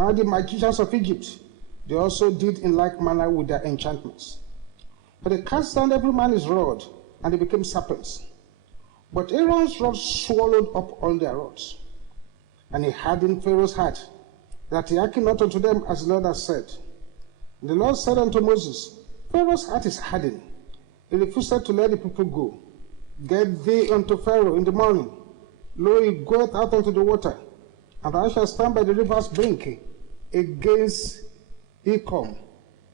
Now the magicians of Egypt, they also did in like manner with their enchantments. For they cast down every man his rod, and they became serpents. But Aaron's rod swallowed up all their rods. And he hardened Pharaoh's heart, that he hearkened not unto them as the Lord had said. And the Lord said unto Moses, Pharaoh's heart is hardened. He refused to let the people go. Get thee unto Pharaoh in the morning. Lo, he goeth out unto the water, and thou shalt stand by the river's brink against Ecom,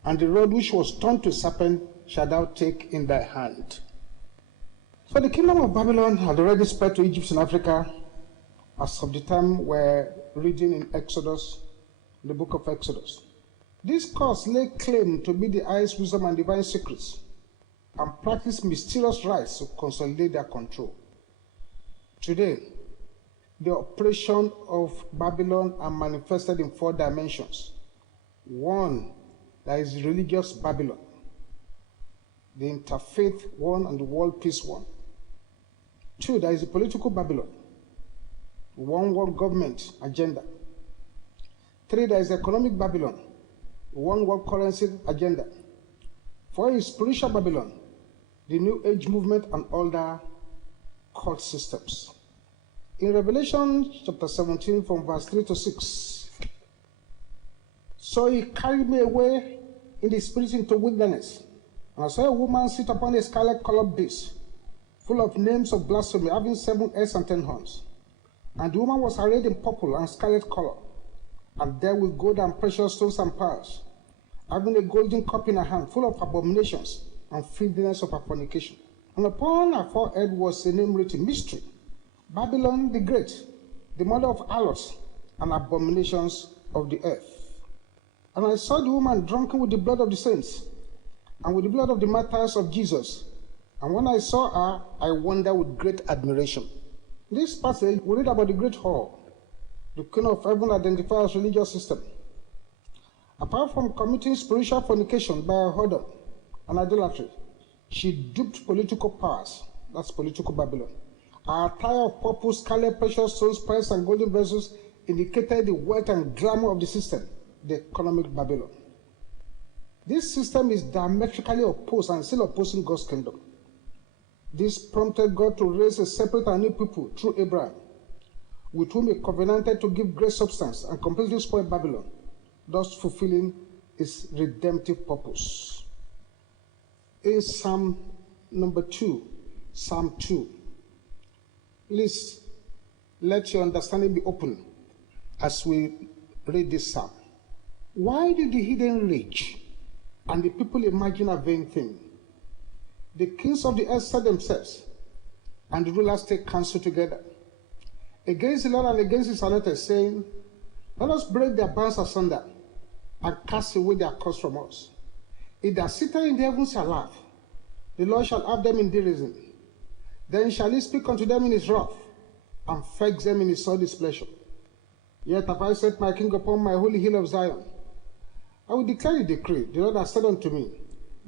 and the rod which was turned to serpent shalt thou take in thy hand. So the kingdom of Babylon had already spread to Egypt in Africa as of the time we're reading in Exodus, the book of Exodus. This cause lay claim to be the highest wisdom and divine secrets, and practice mysterious rites to consolidate their control. Today, the operation of Babylon are manifested in 4 dimensions. One, there is religious Babylon, the interfaith one and the world peace one. 2, there is the political Babylon, one world government agenda. 3, there is economic Babylon, one world currency agenda. 4 is spiritual Babylon, the New Age movement and older cult systems. In Revelation chapter 17 from verse 3 to 6, so he carried me away in the spirit into wilderness, and I saw a woman sit upon a scarlet-colored beast, full of names of blasphemy, having 7 heads and 10 horns. And the woman was arrayed in purple and scarlet color, and dealt with gold and precious stones and pearls, having a golden cup in her hand, full of abominations and filthiness of her fornication. And upon her forehead was a name written, Mystery, Babylon the Great, the mother of harlots and abominations of the earth. And I saw the woman drunken with the blood of the saints, and with the blood of the martyrs of Jesus. And when I saw her, I wondered with great admiration. In this passage, we read about the great whore, the Queen of Heaven identified as religious system. Apart from committing spiritual fornication by her whoredom and idolatry, she duped political powers, that's political Babylon. Her attire of purple, scarlet, precious stones, pearls, and golden vessels indicated the wealth and glamour of the system, the economic Babylon. This system is diametrically opposed and still opposing God's kingdom. This prompted God to raise a separate and new people through Abraham, with whom he covenanted to give great substance and completely spoil Babylon, thus fulfilling its redemptive purpose. In Psalm 2, please let your understanding be open as we read this psalm. Why did the heathen rage and the people imagine a vain thing? The kings of the earth set themselves, and the rulers take counsel together against the Lord and against his anointed, saying, Let us break their bands asunder and cast away their cords from us. If that sitteth in the heavens shall laugh, the Lord shall have them in derision. Then shall he speak unto them in his wrath, and vex them in his sore displeasure. Yet have I set my king upon my holy hill of Zion. I will declare the decree. The Lord has said unto me,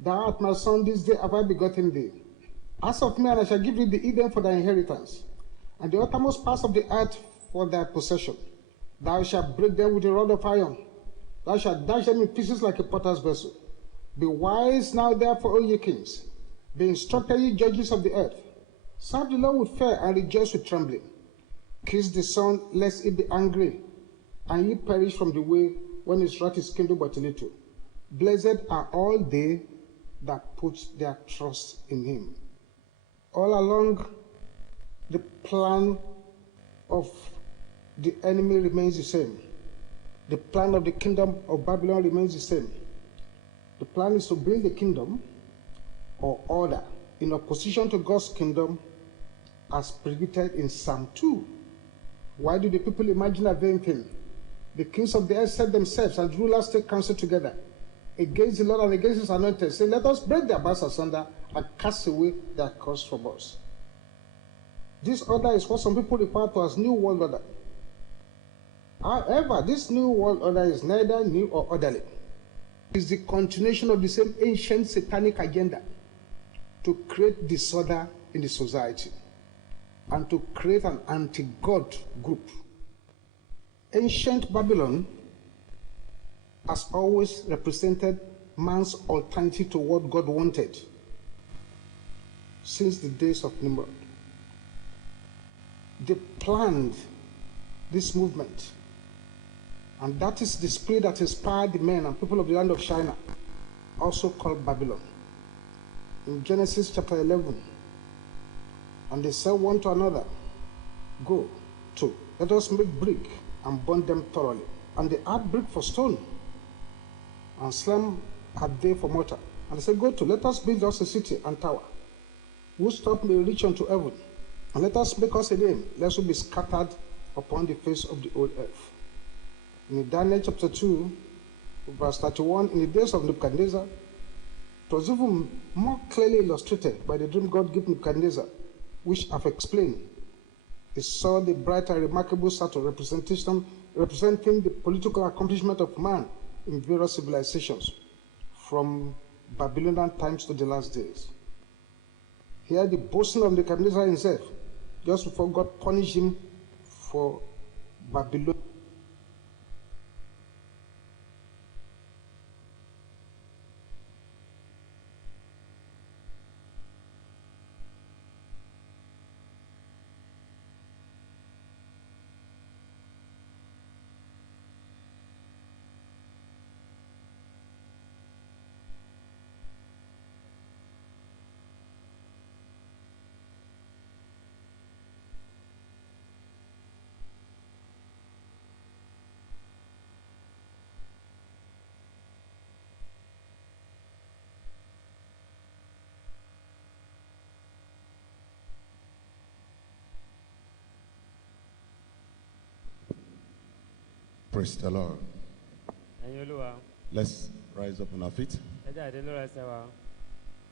Thou art my son, this day have I begotten thee. Ask of me, and I shall give thee the Eden for thy inheritance, and the uttermost parts of the earth for thy possession. Thou shalt break them with a rod of iron. Thou shalt dash them in pieces like a potter's vessel. Be wise now therefore, O ye kings. Be instructed, ye judges of the earth. Serve the Lord with fear and rejoice with trembling. Kiss the Son, lest he be angry, and ye perish from the way when his wrath is kindled but a little. Blessed are all they that put their trust in him. All along, the plan of the enemy remains the same. The plan of the kingdom of Babylon remains the same. The plan is to bring the kingdom or order in opposition to God's kingdom as predicted in Psalm 2. Why do the people imagine a vain thing? The kings of the earth set themselves, and rulers take counsel together against the Lord and against his anointed, saying, Let us break their bands asunder and cast away their cords from us. This order is what some people refer to as New World Order. However, this New World Order is neither new or orderly. It is the continuation of the same ancient satanic agenda to create disorder in the society and to create an anti-God group. Ancient Babylon has always represented man's alternative to what God wanted since the days of Nimrod. They planned this movement, and that is the spirit that inspired the men and people of the land of Shinar, also called Babylon. In Genesis chapter 11, and they said one to another, "Go to, let us make brick and burn them thoroughly." And they had brick for stone, and slime had they for mortar. And they said, "Go to, let us build us a city and tower, whose top may reach unto heaven, and let us make us a name, lest we be scattered upon the face of the whole earth." In Daniel chapter 2, verse 31, in the days of Nebuchadnezzar, it was even more clearly illustrated by the dream God gave Nebuchadnezzar, which I've explained. He saw the bright and remarkable Saturn representing the political accomplishment of man in various civilizations, from Babylonian times to the last days. Here, the boasting of Nebuchadnezzar himself, just before God punished him for Babylon. Praise the Lord. Let's rise up on our feet.